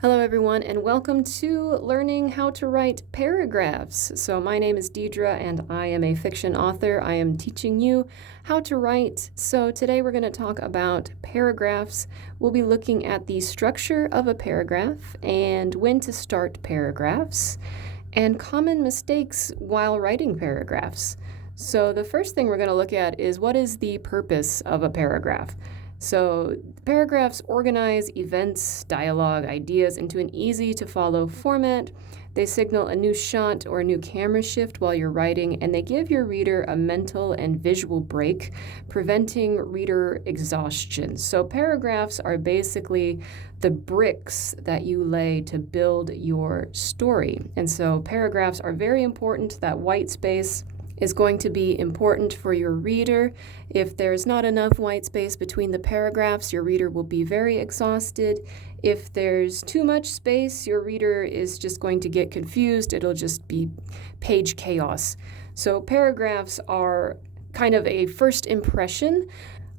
Hello, everyone, and welcome to learning how to write paragraphs. So, my name is Deidre, and I am a fiction author. I am teaching you how to write. So, today we're going to talk about paragraphs. We'll be looking at the structure of a paragraph and when to start paragraphs, and common mistakes while writing paragraphs. So, the first thing we're going to look at is what is the purpose of a paragraph? So, paragraphs organize events, dialogue, ideas into an easy to follow format. They signal a new shot or a new camera shift while you're writing, and they give your reader a mental and visual break, preventing reader exhaustion. So, paragraphs are basically the bricks that you lay to build your story. And so, paragraphs are very important. That white space is going to be important for your reader. If there's not enough white space between the paragraphs, your reader will be very exhausted. If there's too much space, your reader is just going to get confused. It'll just be page chaos. So paragraphs are kind of a first impression.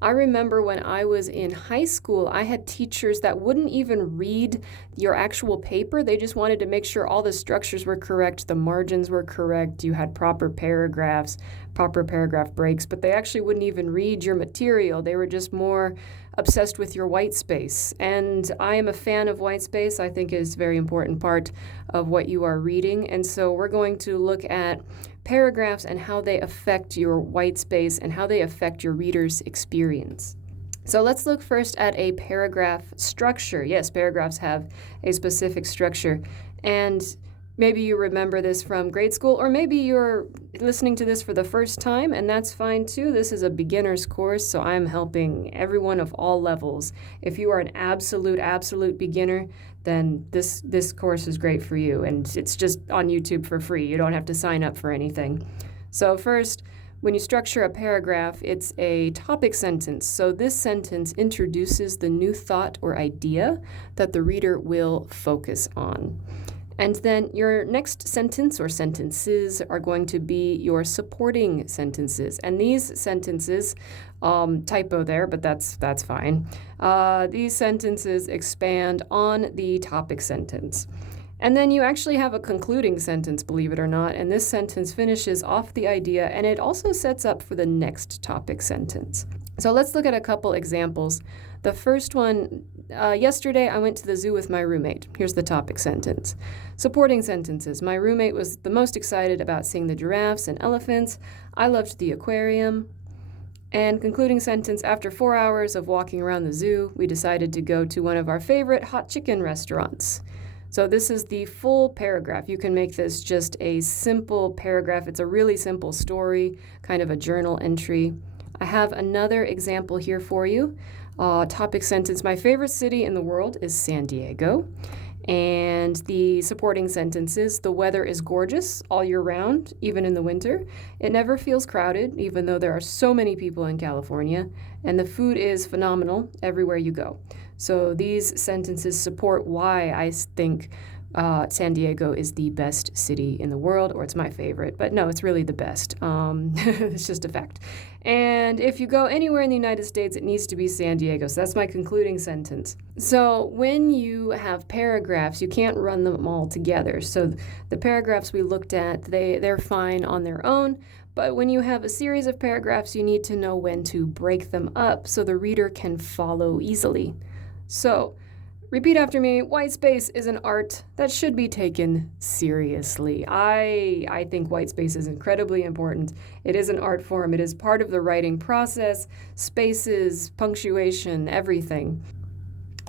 I remember when I was in high school, I had teachers that wouldn't even read your actual paper. They just wanted to make sure all the structures were correct, the margins were correct, you had proper paragraphs, proper paragraph breaks, but they actually wouldn't even read your material. They were just more obsessed with your white space. And I am a fan of white space. I think it is a very important part of what you are reading. And so we're going to look at paragraphs and how they affect your white space and how they affect your reader's experience. So let's look first at a paragraph structure. Yes, paragraphs have a specific structure. And maybe you remember this from grade school, or maybe you're listening to this for the first time, and that's fine too. This is a beginner's course, so I'm helping everyone of all levels. If you are an absolute beginner, then this course is great for you, and it's just on YouTube for free. You don't have to sign up for anything. So first, when you structure a paragraph, it's a topic sentence. So this sentence introduces the new thought or idea that the reader will focus on. And then your next sentence or sentences are going to be your supporting sentences. And these sentences, typo there, but that's fine. These sentences expand on the topic sentence. And then you actually have a concluding sentence, believe it or not, and this sentence finishes off the idea, and it also sets up for the next topic sentence. So let's look at a couple examples. The first one, yesterday I went to the zoo with my roommate. Here's the topic sentence. Supporting sentences. My roommate was the most excited about seeing the giraffes and elephants. I loved the aquarium. And concluding sentence, after 4 hours of walking around the zoo, we decided to go to one of our favorite hot chicken restaurants. So this is the full paragraph. You can make this just a simple paragraph. It's a really simple story, kind of a journal entry. I have another example here for you. Topic sentence, my favorite city in the world is San Diego. And the supporting sentences, the weather is gorgeous all year round, even in the winter. It never feels crowded, even though there are so many people in California. And the food is phenomenal everywhere you go. So these sentences support why I think San Diego is the best city in the world, or it's my favorite. But no, it's really the best. It's just a fact. And if you go anywhere in the United States, it needs to be San Diego. So that's my concluding sentence. So when you have paragraphs, you can't run them all together. So the paragraphs we looked at, they're fine on their own. But when you have a series of paragraphs, you need to know when to break them up so the reader can follow easily. So, repeat after me, white space is an art that should be taken seriously. I think white space is incredibly important. It is an art form. It is part of the writing process, spaces, punctuation, everything.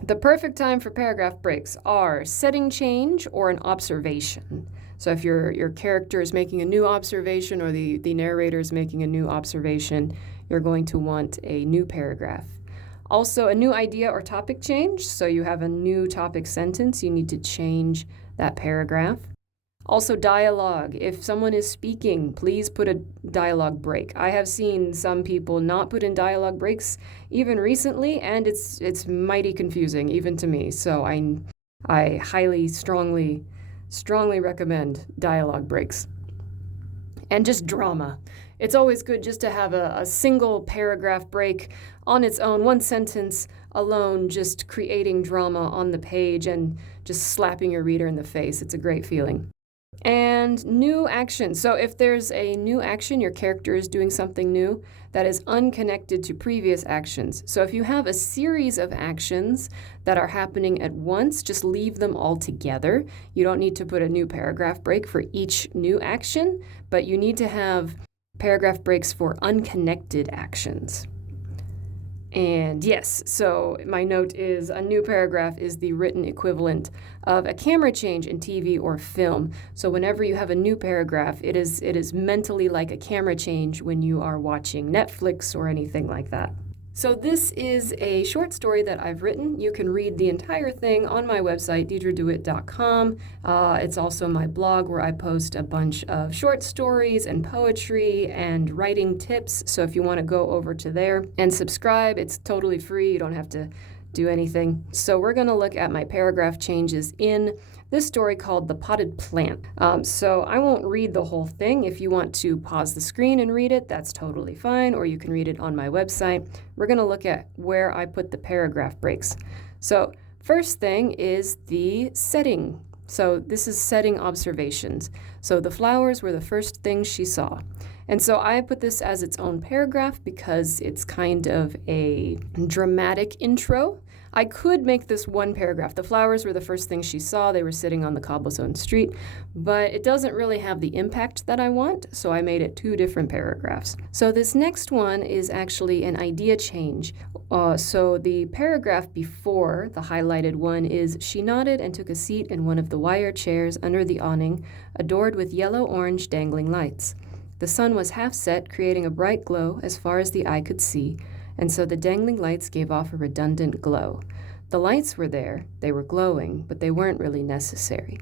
The perfect time for paragraph breaks are setting change or an observation. So if your character is making a new observation or the narrator is making a new observation, you're going to want a new paragraph. Also, a new idea or topic change. So you have a new topic sentence, you need to change that paragraph. Also, dialogue. If someone is speaking, please put a dialogue break. I have seen some people not put in dialogue breaks even recently, and it's mighty confusing, even to me. So I highly, strongly recommend dialogue breaks. And just drama. it's always good just to have a single paragraph break on its own, one sentence alone, just creating drama on the page and just slapping your reader in the face. It's a great feeling. And new action. So if there's a new action, your character is doing something new that is unconnected to previous actions. So if you have a series of actions that are happening at once, just leave them all together. You don't need to put a new paragraph break for each new action, but you need to have paragraph breaks for unconnected actions. And yes, so my note is a new paragraph is the written equivalent of a camera change in TV or film. So whenever you have a new paragraph, it is mentally like a camera change when you are watching Netflix or anything like that. So this is a short story that I've written. You can read the entire thing on my website, deidredewitt.com. It's also my blog where I post a bunch of short stories and poetry and writing tips. So if you want to go over to there and subscribe, it's totally free. You don't have to do anything. So we're going to look at my paragraph changes in this story called The Potted Plant. So I won't read the whole thing. If you want to pause the screen and read it, that's totally fine, or you can read it on my website. We're going to look at where I put the paragraph breaks. So first thing is the setting. So this is setting observations. So the flowers were the first thing she saw. And so I put this as its own paragraph because it's kind of a dramatic intro. I could make this one paragraph. The flowers were the first thing she saw. They were sitting on the cobblestone street, but it doesn't really have the impact that I want, so I made it two different paragraphs. So this next one is actually an idea change. So the paragraph before the highlighted one is, she nodded and took a seat in one of the wire chairs under the awning, adored with yellow-orange dangling lights. The sun was half set, creating a bright glow as far as the eye could see, and so the dangling lights gave off a redundant glow. The lights were there, they were glowing, but they weren't really necessary.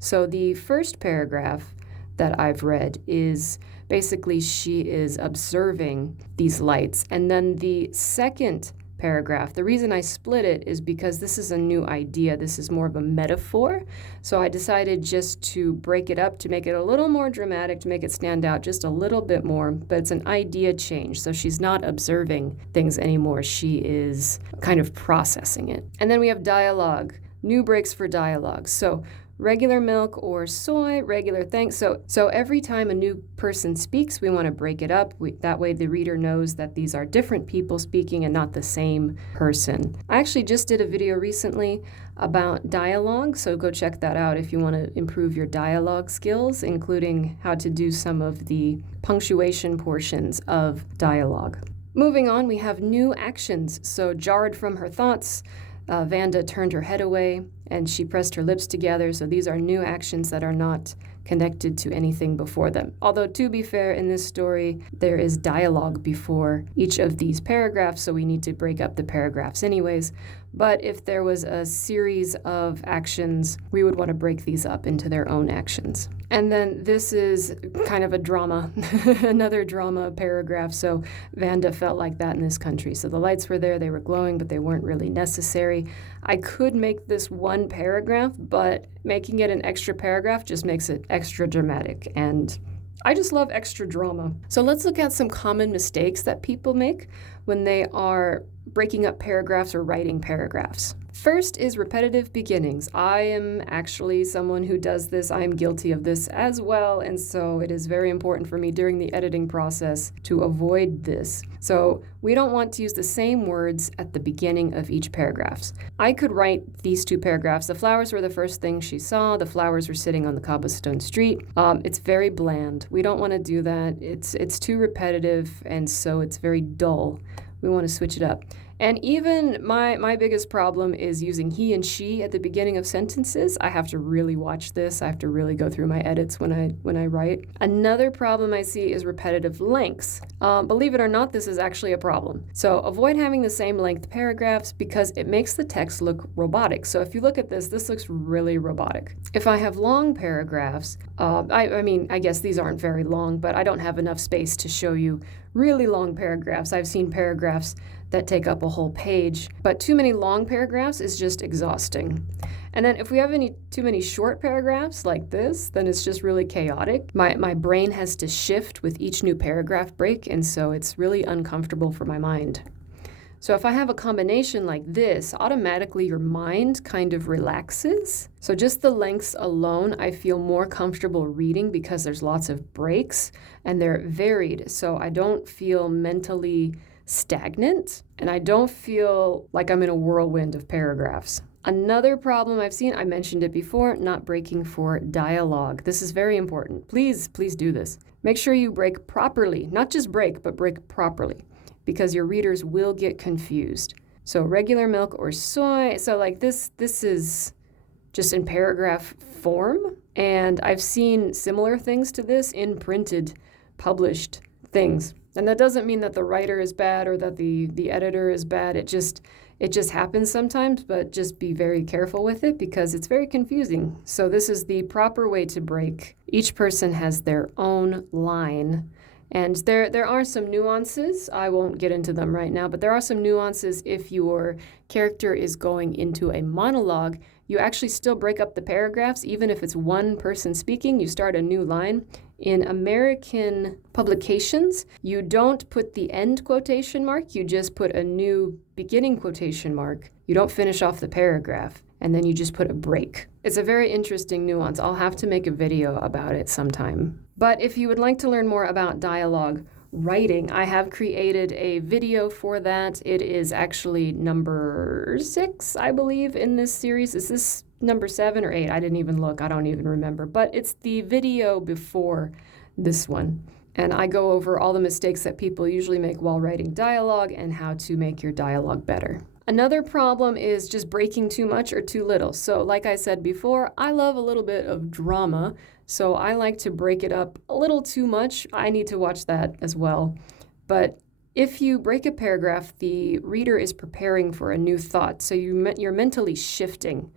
So the first paragraph that I've read is basically she is observing these lights. And then the second paragraph, the reason I split it is because this is a new idea. This is more of a metaphor. So I decided just to break it up to make it a little more dramatic, to make it stand out just a little bit more. But it's an idea change. So she's not observing things anymore. She is kind of processing it. And then we have dialogue, new breaks for dialogue. So regular milk or soy, regular thanks. So every time a new person speaks, we want to break it up. That way the reader knows that these are different people speaking and not the same person. I actually just did a video recently about dialogue, so go check that out if you want to improve your dialogue skills, including how to do some of the punctuation portions of dialogue. Moving on, we have new actions. So jarred from her thoughts, Vanda turned her head away and she pressed her lips together. So these are new actions that are not connected to anything before them. Although, to be fair, in this story, there is dialogue before each of these paragraphs, so we need to break up the paragraphs anyways. But if there was a series of actions, we would want to break these up into their own actions. And then this is kind of a drama, another drama paragraph. So Vanda felt like that in this country. So the lights were there, they were glowing, but they weren't really necessary. I could make this one paragraph, but making it an extra paragraph just makes it extra dramatic. And I just love extra drama. So let's look at some common mistakes that people make when they are breaking up paragraphs or writing paragraphs. First is repetitive beginnings. I am actually someone who does this. I am guilty of this as well, and so it is very important for me during the editing process to avoid this. So we don't want to use the same words at the beginning of each paragraph. I could write these two paragraphs. The flowers were the first thing she saw. The flowers were sitting on the cobblestone street. It's very bland. We don't want to do that. It's too repetitive, and so it's very dull. We want to switch it up. And even my biggest problem is using he and she at the beginning of sentences. I have to really watch this. I have to really go through my edits when I write. Another problem I see is repetitive lengths. Believe it or not, this is actually a problem. So avoid having the same length paragraphs because it makes the text look robotic. So if you look at this looks really robotic. If I have long paragraphs, I guess these aren't very long, but I don't have enough space to show you really long paragraphs. I've seen paragraphs that take up a whole page, but too many long paragraphs is just exhausting. And then if we have too many short paragraphs like this, then it's just really chaotic. My brain has to shift with each new paragraph break, and so it's really uncomfortable for my mind. So if I have a combination like this, automatically your mind kind of relaxes. So just the lengths alone, I feel more comfortable reading because there's lots of breaks and they're varied. So I don't feel mentally stagnant and I don't feel like I'm in a whirlwind of paragraphs. Another problem I've seen, I mentioned it before, not breaking for dialogue. This is very important. Please do this. Make sure you break properly, not just break, but break properly, because your readers will get confused. So regular milk or soy, so like this is just in paragraph form, and I've seen similar things to this in printed, published things. And that doesn't mean that the writer is bad or that the editor is bad. It just happens sometimes, but just be very careful with it because it's very confusing. So this is the proper way to break. Each person has their own line. And there are some nuances. I won't get into them right now, but there are some nuances. If your character is going into a monologue, you actually still break up the paragraphs. Even if it's one person speaking, you start a new line. In American publications, you don't put the end quotation mark, you just put a new beginning quotation mark. You don't finish off the paragraph, and then you just put a break. It's a very interesting nuance. I'll have to make a video about it sometime. But if you would like to learn more about dialogue writing, I have created a video for that. It is actually number 6, I believe, in this series. Is this number 7 or 8? I didn't even look. I don't even remember. But it's the video before this one. And I go over all the mistakes that people usually make while writing dialogue and how to make your dialogue better. Another problem is just breaking too much or too little. So like I said before, I love a little bit of drama. So I like to break it up a little too much. I need to watch that as well. But if you break a paragraph, the reader is preparing for a new thought. So you're mentally shifting.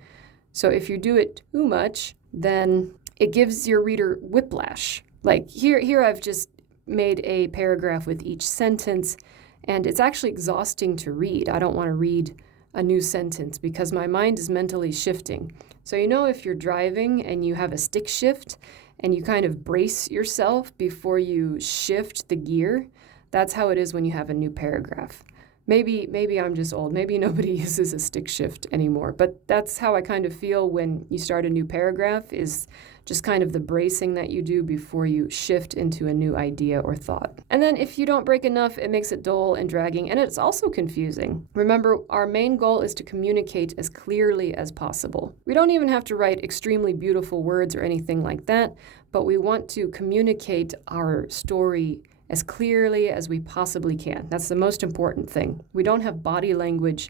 So if you do it too much, then it gives your reader whiplash. Like here I've just made a paragraph with each sentence, and it's actually exhausting to read. I don't want to read a new sentence because my mind is mentally shifting. So if you're driving and you have a stick shift and you kind of brace yourself before you shift the gear, that's how it is when you have a new paragraph. Maybe I'm just old. Maybe nobody uses a stick shift anymore. But that's how I kind of feel when you start a new paragraph, is just kind of the bracing that you do before you shift into a new idea or thought. And then if you don't break enough, it makes it dull and dragging, and it's also confusing. Remember, our main goal is to communicate as clearly as possible. We don't even have to write extremely beautiful words or anything like that, but we want to communicate our story as clearly as we possibly can. That's the most important thing. We don't have body language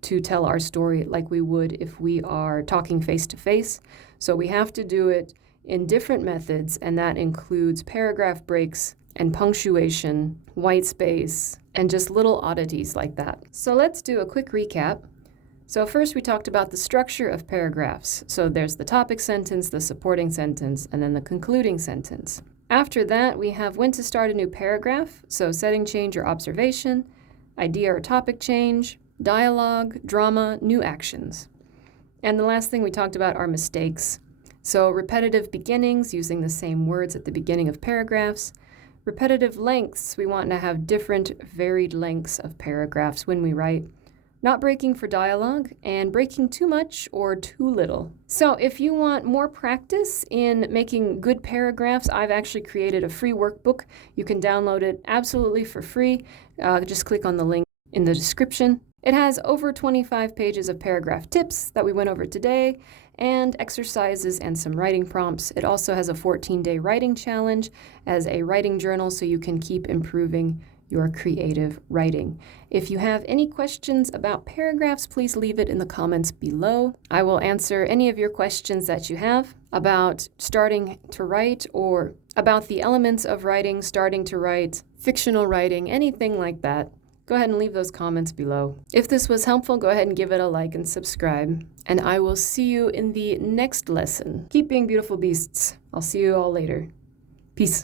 to tell our story like we would if we are talking face to face. So we have to do it in different methods, and that includes paragraph breaks and punctuation, white space, and just little oddities like that. So let's do a quick recap. So first we talked about the structure of paragraphs. So there's the topic sentence, the supporting sentence, and then the concluding sentence. After that, we have when to start a new paragraph, so setting change or observation, idea or topic change, dialogue, drama, new actions. And the last thing we talked about are mistakes. So repetitive beginnings, using the same words at the beginning of paragraphs. Repetitive lengths, we want to have different varied lengths of paragraphs when we write. Not breaking for dialogue, and breaking too much or too little. So if you want more practice in making good paragraphs, I've actually created a free workbook. You can download it absolutely for free. Just click on the link in the description. It has over 25 pages of paragraph tips that we went over today, and exercises and some writing prompts. It also has a 14-day writing challenge as a writing journal so you can keep improving your creative writing. If you have any questions about paragraphs, please leave it in the comments below. I will answer any of your questions that you have about starting to write or about the elements of writing, starting to write, fictional writing, anything like that. Go ahead and leave those comments below. If this was helpful, go ahead and give it a like and subscribe. And I will see you in the next lesson. Keep being beautiful beasts. I'll see you all later. Peace.